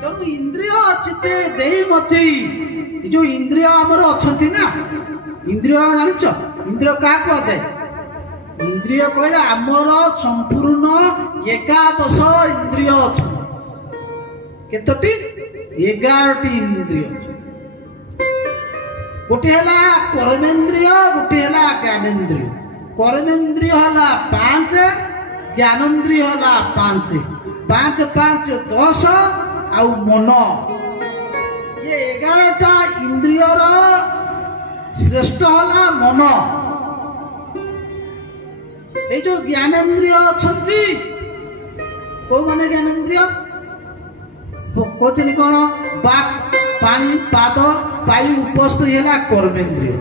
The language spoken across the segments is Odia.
तेणु इंद्रिय चिते देई मती जो इंद्रिय आमर अछंती ना इंद्रिय जानिच इंद्रिय क्या कह जाए इंद्रिय कहले आमर संपूर्ण 11 इंद्रिय अच्छा केतोटी 11टी इंद्रिय गोटे है कर्मेन्द्रिय गोटे है ज्ञानेन्द्रिय कर्मेन्द्रिय है 5 ज्ञानेन्द्रिय है 5 5 5 10 आउ मन ये 11टा इंद्रिय श्रेष्ठ है मन ये जो ज्ञानेन्द्रिय अच्छी कौ माने ज्ञानेन्द्रिय कहते कौन बाक पानी पाद वायु उपस्थ है कर्मेन्द्रिय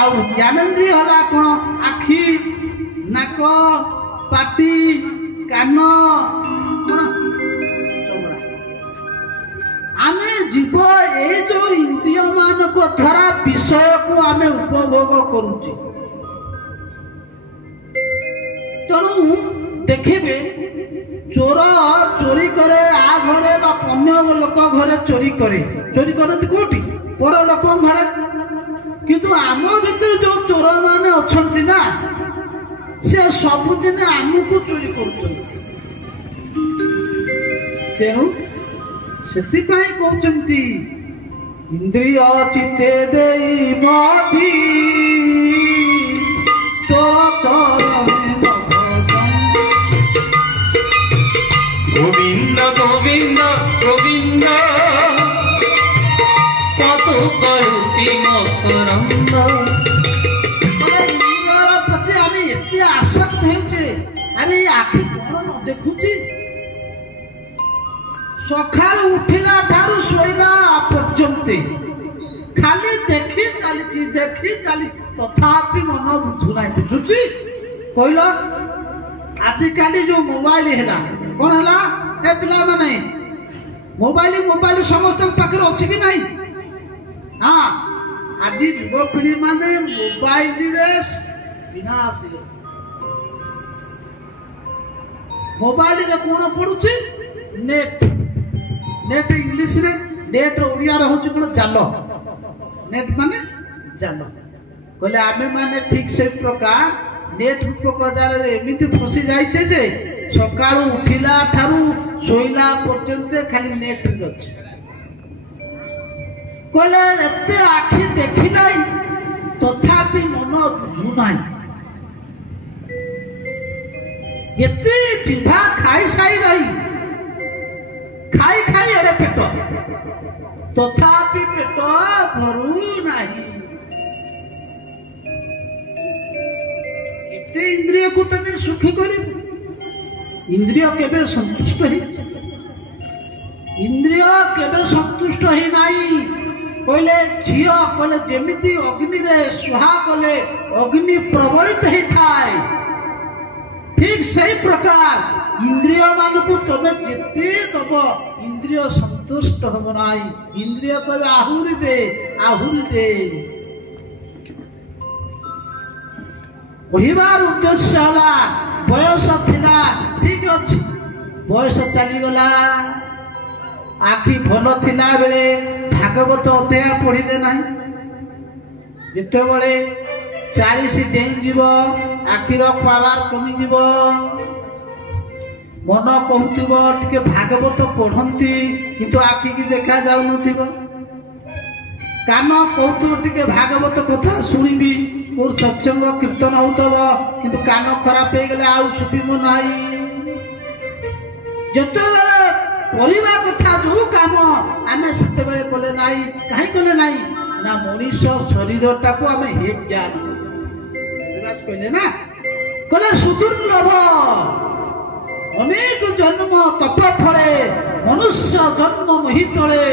आउ ज्ञानेन्द्रिय है कौन आखि नाक पाटी कान आमे जीव ए जो इंद्रिय मान को द्वारा विषय को आमे उपभोग करुचे तेणु देखिए चोर चोरी करे आ घरे अन्य लोक घरे चोरी करती कोटी पर लोक घरे किंतु आम भीतर जो चोर माने अच्छी ना से सबुदिन आमको चोरी कर तेणु से कहते इंद्रिय चिते देई मती तोर चरण गोविंद गोविंद गोविंद कत करुची मकरंद प्रति आम एत आसक्त होचे अरे आखि कौन न देखुची सखा उठिला ठारू शोइला पर्यंत खाली देखी चली तथापि मन बुझुना बुझुची कहल आजिकाली जो मोबाइल है कौन है पिला माने मोबाइल समस्त पाखे अच्छी कि नहीं हाँ आज युवपीढ़ी माने मोबाइल विनाश मोबाइल कौन पड़ुची नेट इंग्लिश रे नेट ओडिया रहउची कोन जाल नेट माने जाल कहले आमे माने ठीक से प्रकार नेट उपकजार रे एमिति फसी जाइछे जे सकाळू उठिला ठारू सोइला पर्यंत खाली नेट रे अछि कहले एते आखि देखि नाही तथापि मन बुझु नाही एते जिभा खाई साई नाही खाई खाई अरे पेट तथापि पेट भरू नाही केते इंद्रिय को तमे सुखी करी इंद्रिय केबे संतुष्ट ही इंद्रिय केबे संतुष्ट ही नाही कहले झियो कहले जेमिति अग्नि रे सुहा कले अग्नि प्रबलित ही थाए ठीक सही प्रकार इंद्रिय मान को तबे जिते दब इंद्रिय संतुष्ट हम नाई इंद्रिय कहबे आहुरी दे कहबार उद्देश्य हला बयस थिला ठीक अछि बयस चली गला आखि भल थिला बेले भागवत अध्याय पढ़िले नाही जेते बेले 40 डेई जीव आखिर पावर कमी जीव मन कहूथिबो टिके भागवत पढ़ंती किंतु आखि की देखा जाउ नथिबो कान कहूथिबो टिके भागवत कथा सुनिबी मोर सत्संग कीर्तन होतबो किंतु कान खराब हे गेले आउ सुबिमो नाही जते बेले परिवा कथा जो काम आमे सते बेले कोले नाही काहे कोले नाही ना मनीष शरीर टाको आमे हे ज्ञान विराज कहले ना कहले सुदुर्लभ अनेक जन्म तप फले मनुष्य जन्म महितले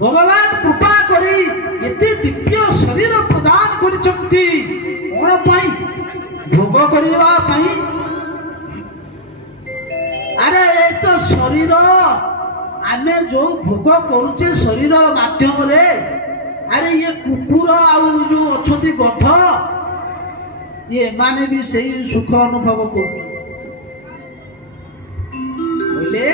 भगवान कृपा करी एते दिव्य शरीर प्रदान करिसंती कोन पाई भोग करिवा पाई अरे ए तो शरीर आमे जो भोग करूचे शरीर माध्यम रे अरे ये कुकुर आउ जो अछती गध ये माने भी सही सुख अनुभव कर बोले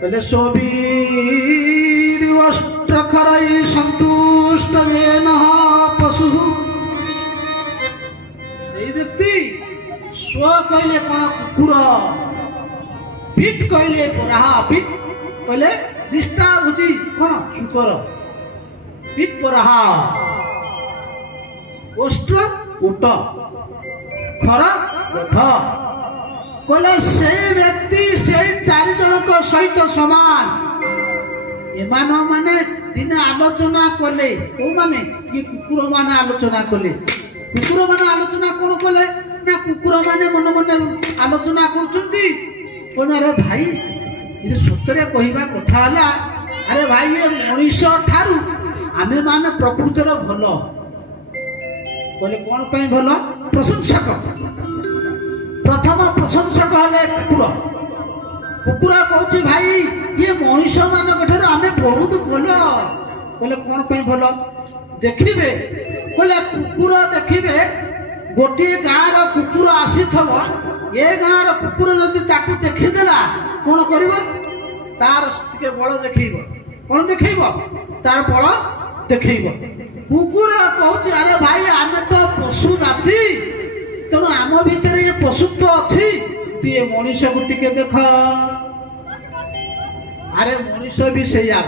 କହିଲେ ଶୋଭିଡ଼ି ବସ୍ତ୍ର ଖରାଇ ସନ୍ତୁଷ୍ଟ ଯେନ ପଶୁ। ସେଇ ବ୍ୟକ୍ତି ସ୍ୱ କହିଲେ କଣ କୁକୁର, ପିଠ କହିଲେ ପରାହା, ପିଠ କହିଲେ ନିଷ୍ଠା ବୁଝି କଣ ଶୁକର, ପିଠ ପରାହା, ଓଷ୍ଟ୍ର ଉଟ, ଖର ରଥ। କହିଲେ ସେଇ ବ୍ୟକ୍ତି ସେଇ 4 ଜଣଙ୍କ ସହିତ ସମାନ। ଏମାନ ମାନେ ଦିନେ ଆଲୋଚନା କଲେ, କୋଉମାନେ କି କୁକୁର ମାନେ ଆଲୋଚନା କଲେ। କୁକୁର ମାନେ ଆଲୋଚନା କଣ କଲେ ନା କୁକୁର ମାନେ ମନେ ମନେ ଆଲୋଚନା କରୁଛନ୍ତି। ଆରେ ଭାଇ ଏ ସତରେ କହିବା କଥା ହେଲା, ଆରେ ଭାଇ ଏ ମଣିଷ ଠାରୁ ଆମେ ମାନେ ପ୍ରକୃତରେ ଭଲ। କହିଲେ କଣ ପାଇଁ ଭଲ? ପ୍ରଶଂସକ। ପ୍ରଥମ ପ୍ରଶଂସକ ହେଲେ କୁକୁର। କୁକୁର କହୁଛି ଭାଇ ଇଏ ମଣିଷ ମାନଙ୍କ ଠାରୁ ଆମେ ବହୁତ ଭଲ। କହିଲେ କଣ ପାଇଁ ଭଲ? ଦେଖିବେ, କହିଲେ କୁକୁର ଦେଖିବେ, ଗୋଟିଏ ଗାଁର କୁକୁର ଆସିଥିବ, ଏ ଗାଁର କୁକୁର ଯଦି ତାକୁ ଦେଖିଦେଲା କଣ କରିବ? ତାର ଟିକେ ବଳ ଦେଖେଇବ। କଣ ଦେଖେଇବ? ତାର ବଳ ଦେଖେଇବ। କୁକୁର କହୁଛି ଆରେ ଭାଇ ଆମେ ତ ପଶୁ ଜାତି, ତେଣୁ ଆମ ଭିତରେ ଏ ପଶୁତ୍ୱ ଅଛି, ଏ ମଣିଷକୁ ଟିକେ ଦେଖ। ଆରେ ମଣିଷ ବି ସେଇଆ,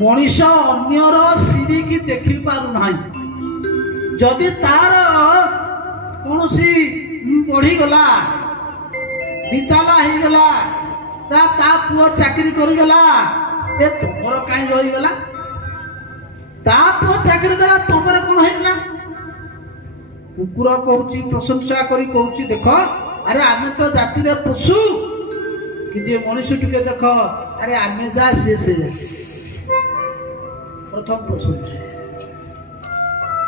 ମଣିଷ ଅନ୍ୟର ସିରିକି ଦେଖି ପାରୁନାହିଁ। ଯଦି ତାର କୌଣସି ବଢିଗଲା, ଦିତାଲା ହେଇଗଲା, ତା ପୁଅ ଚାକିରି କରିଗଲା, ଏ ତମର କାହିଁ ରହିଗଲା? ତା ପୁଅ ଚାକିରି କଲା, ତମର କଣ ହେଇଗଲା? କୁକୁର କହୁଛି, ପ୍ରଶଂସା କରି କହୁଛି, ଦେଖ ଆରେ ଆମେ ତ ଜାତିରେ ପଶୁ, କିନ୍ତୁ ଏ ମଣିଷ ଟିକେ ଦେଖ, ଆରେ ଆମେ ଯା ସିଏ ସେଇଆ। ପ୍ରଥମ ପ୍ରଶଂସା।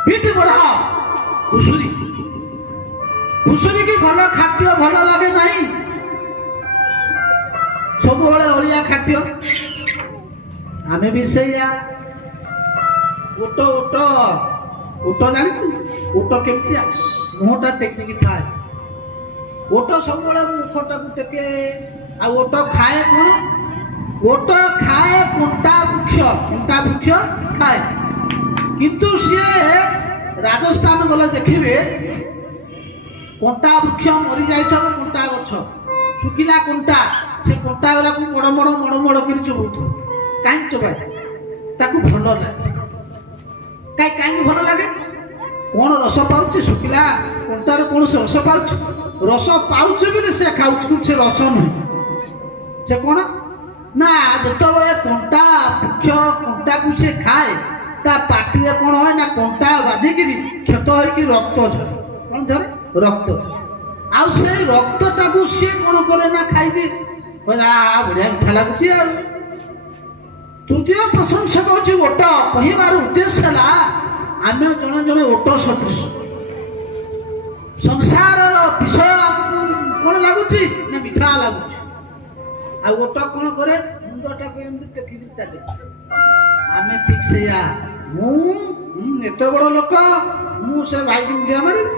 ପିଠି ବଢା ଘୁଷୁରୀ, ଘୁଷୁରୀ କି ଭଲ ଖାଦ୍ୟ ଭଲ ଲାଗେ ନାହିଁ, ସବୁବେଳେ ଅଳିଆ ଖାଦ୍ୟ। ଆମେ ବି ସେଇଆ। ଓଟ ଓଟ ଓଟ ଜାଣିଛୁ ଓଟ କେମିତିଆ? ମୁହଁଟା ଟେକିକି ଥାଏ। ଓଟ ସବୁବେଳେ ମୁଖଟାକୁ ଟେକେ। ଆଉ ଓଟ ଖାଏ କଣ? ଓଟ ଖାଏ କଣ୍ଟା ବୃକ୍ଷ, କଣ୍ଟା ବୃକ୍ଷ ଖାଏ। କିନ୍ତୁ ସିଏ ରାଜସ୍ଥାନ ଗଲେ ଦେଖିବେ କଣ୍ଟା ବୃକ୍ଷ ମରି ଯାଇଥିବ, କଣ୍ଟା ଗଛ ଶୁଖିଲା କଣ୍ଟା, ସେ କଣ୍ଟା ଗୁଡାକୁ ମଡ଼ ମଡ଼ କରି ଚୋବଉଥିବ। କାହିଁକି ଚୋବାଏ? ତାକୁ ଭଲ ଲାଗେ। କାହିଁକି ଭଲ ଲାଗେ? କଣ ରସ ପାଉଛି? ଶୁଖିଲା କଣ୍ଟାରେ କୌଣସି ରସ ପାଉଛି? ରସ ପାଉଛି ବୋଲି ସେ ଖାଉଛି, କିନ୍ତୁ ସେ ରସ ନୁହେଁ। ସେ କଣ ନା ଯେତେବେଳେ କଣ୍ଟା ବୃକ୍ଷ କଣ୍ଟାକୁ ସେ ଖାଏ, ତା ପାଟିରେ କଣ হয় ନା କଣ୍ଟା ବାଜିକିରି କ୍ଷତ ହେଇକି ରକ୍ତ ଝରେ। କଣ ଝରେ? ରକ୍ତ ଝରେ। ଆଉ ସେଇ ରକ୍ତଟାକୁ ସିଏ କଣ କରେ ନା ଖାଇଦିଏ। ବଢିଆ ମିଠା ଲାଗୁଛି। ଆଉ ତୃତୀୟ ପ୍ରଶଂସକ ହଉଛି ଓଟ। କହିବାର ଉଦ୍ଦେଶ୍ୟ ହେଲା ଆମେ ଜଣେ ଜଣେ ଓଟ ସଦୃଶ। ସଂସାରର ବିଷୟ ଆମକୁ କଣ ଲାଗୁଛି ନା ମିଠା ଲାଗୁଛି। ଆଉ ଓଟ କଣ କରେ? ମୁଣ୍ଡଟାକୁ ଏମିତି ଟେକିକି ଚାଲେ। ଆମେ ଠିକ ସେଇଆ। ମୁଁ ଏତେ ବଡ ଲୋକ, ମୁଁ ସେ ଭାଇକୁ ମୁଣ୍ଡିଆ ମାରିବି,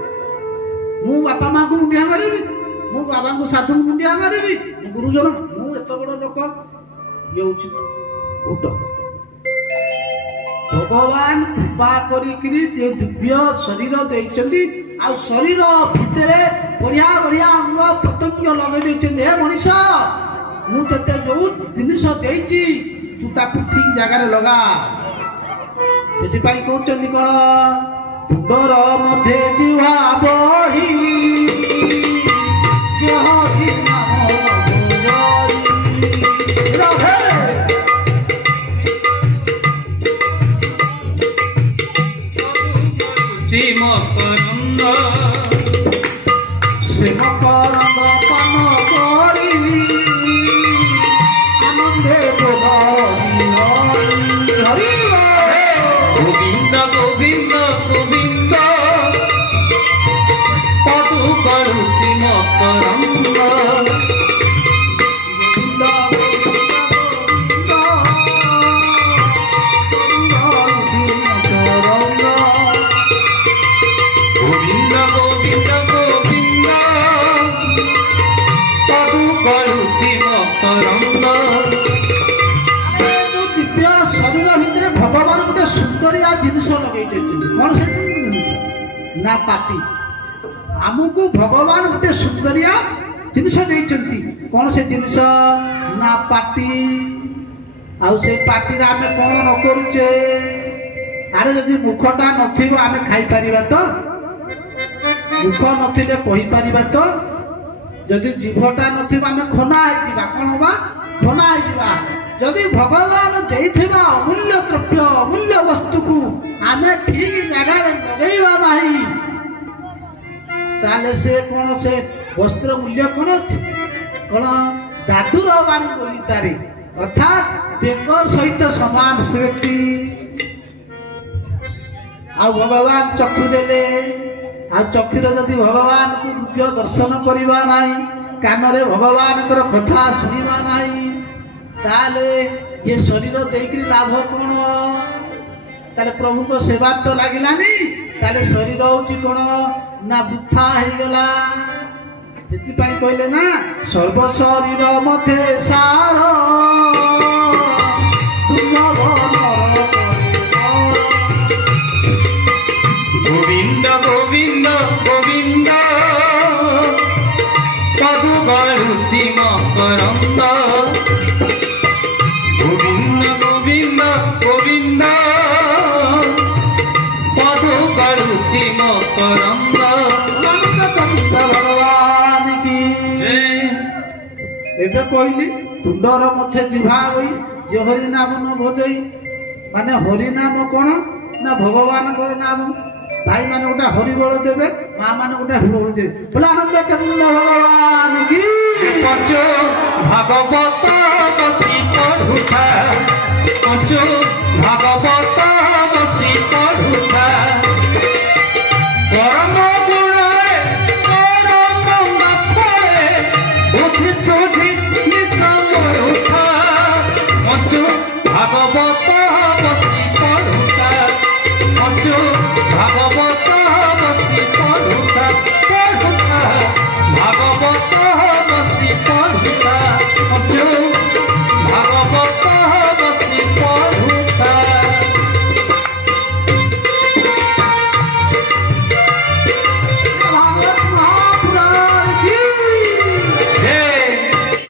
ମୁଁ ବାପା ମାଙ୍କୁ ମୁଣ୍ଡିଆ ମାରିବି, ମୁଁ ବାବାଙ୍କୁ ସାଧୁଙ୍କୁ ମୁଣ୍ଡିଆ ମାରିବି, ଗୁରୁଜନ, ମୁଁ ଏତେ ବଡ ଲୋକ। ଇଏ ହଉଛି ଓଟ। ଭଗବାନ କୃପା କରିକିରି ଯେ ଦିବ୍ୟ ଶରୀର ଦେଇଛନ୍ତି, ଆଉ ଶରୀର ଭିତରେ ବଢିଆ ବଢିଆ ଅଙ୍ଗ ପ୍ରତ୍ୟଙ୍ଗ ଲଗେଇ ଦେଇଛନ୍ତି। ହେ ମଣିଷ, ମୁଁ ତତେ ଯୋଉ ଜିନିଷ ଦେଇଛି ତୁ ତାକୁ ଠିକ ଜାଗାରେ ଲଗା। ସେଥିପାଇଁ କହୁଛନ୍ତି କଣ? ତୁଣ୍ଡର ମଧ୍ୟରେ ଜିହ୍ବା ବହି ମକରନ୍ଦ ସେ ମକରନ୍ଦ ପାନ କରି ଆନନ୍ଦେ ଗୋବିନ୍ଦ ଗୋବିନ୍ଦ ଗୋବିନ୍ଦ ପଟୁ କରୁଛି ମକରନ୍ଦ। ଗୋବିନ୍ଦ ଗୋବିନ୍ଦ ଗୋବିନ୍ଦ ପଟୁ କରୁଛି ମକରନ୍ଦ। ମକରନ୍ଦ ଯୋଉ ଦିବ୍ୟ ଶରୀର ଭିତରେ ଭଗବାନ ଗୋଟେ ସୁନ୍ଦରିଆ ଜିନିଷ ଲଗେଇ ଦେଇଛନ୍ତି। କଣ ସେ ଜିନିଷ? ନା ପାଟି। ଆମକୁ ଭଗବାନ ଗୋଟେ ସୁନ୍ଦରିଆ ଜିନିଷ ଦେଇଛନ୍ତି। କଣ ସେ ଜିନିଷ? ନା ପାଟି। ଆଉ ସେଇ ପାଟିରେ ଆମେ କଣ ନ କରୁଛେ? ଆରେ ଯଦି ମୁଖଟା ନଥିବ ଆମେ ଖାଇପାରିବା ତ? ମୁଖ ନଥିଲେ କହିପାରିବା ତ? ଯଦି ଜିଭଟା ନଥିବ ଆମେ ଖନା ହେଇଯିବା। କଣ ହବା? ଖନା ହେଇଯିବା। ଯଦି ଭଗବାନ ଦେଇଥିବା ଅମୂଲ୍ୟ ଦ୍ରବ୍ୟ ଅମୂଲ୍ୟ ବସ୍ତୁକୁ ଆମେ ଠିକ ଜାଗାରେ ଲଗେଇବା ନାହିଁ, ତାହେଲେ ସେ କଣ? ସେ ବସ୍ତ୍ର ମୂଲ୍ୟ କଣ ଅଛି? କଣ? ଦାଦୁର ବାଣୀ ବୋଲି ତାରି, ଅର୍ଥାତ୍ ବେଙ୍ଗ ସହିତ ସମାନ ସେଠି। ଆଉ ଭଗବାନ ଚକ୍ଷୁ ଦେଲେ, ଆଉ ଚକ୍ଷୁରେ ଯଦି ଭଗବାନଙ୍କୁ ଦିବ୍ୟ ଦର୍ଶନ କରିବା ନାହିଁ, କାନରେ ଭଗବାନଙ୍କର କଥା ଶୁଣିବା ନାହିଁ, ତାହେଲେ ଏ ଶରୀର ଦେଇକିରି ଲାଭ କଣ? ତାହେଲେ ପ୍ରଭୁଙ୍କ ସେବା ତ ଲାଗିଲାନି। ତାହେଲେ ଶରୀର ହଉଛି କଣ? ନା ବୃଥା ହେଇଗଲା। ସେଥିପାଇଁ କହିଲେ ନା ସର୍ବ ଶରୀର ମତେ ସାର ଗୋବିନ୍ଦ ଗୋବିନ୍ଦ ଗୋବିନ୍ଦ ପଦୁ ଗଳୁଛି ମକରନ୍ଦ ଗୋବିନ୍ଦ ଗୋବିନ୍ଦ ଗୋବିନ୍ଦ ପଦୁ ଗଳୁଛି ମକରନ୍ଦ ଭଗବାନ କି ଏବେ କହିଲି ତୁଣ୍ଡର ମধ্যে ଜିଭା ହୋଇ ଯେ ହରିନାମ ନ ଭଜଇ, ମାନେ ହରିନାମ କଣ? ନା ଭଗବାନଙ୍କର ନାମ। ଭାଇ ମାନେ ଗୋଟେ ହରିବଳ ଦେବେ, ମା ମାନେ ଗୋଟେ ହୁଳହୁଳି ଦେବେ। ବୋଲେ ଆନନ୍ଦ କେନ୍ଦ୍ର ଭଗବାନ କି ପଞ୍ଚ ଭାଗବତ ବସି ପଢୁଥା, ପଞ୍ଚ ଭାଗବତ ବସି ପଢୁଥା, ପରମ ଗୁଣରେ ପରମ ଫଳେ ବୁଝି ସୁଝି ନିଶ ମରୁଥା। ପଞ୍ଚ ଭାଗବତ ବସି ପଢୁଥା, ପଞ୍ଚ ଭାଗବତ ବସି ପଢୁଥା, ପଢୁଥା ଭାଗବତ ବସି ପଢୁଥା, ପଞ୍ଚ ଭାଗବତ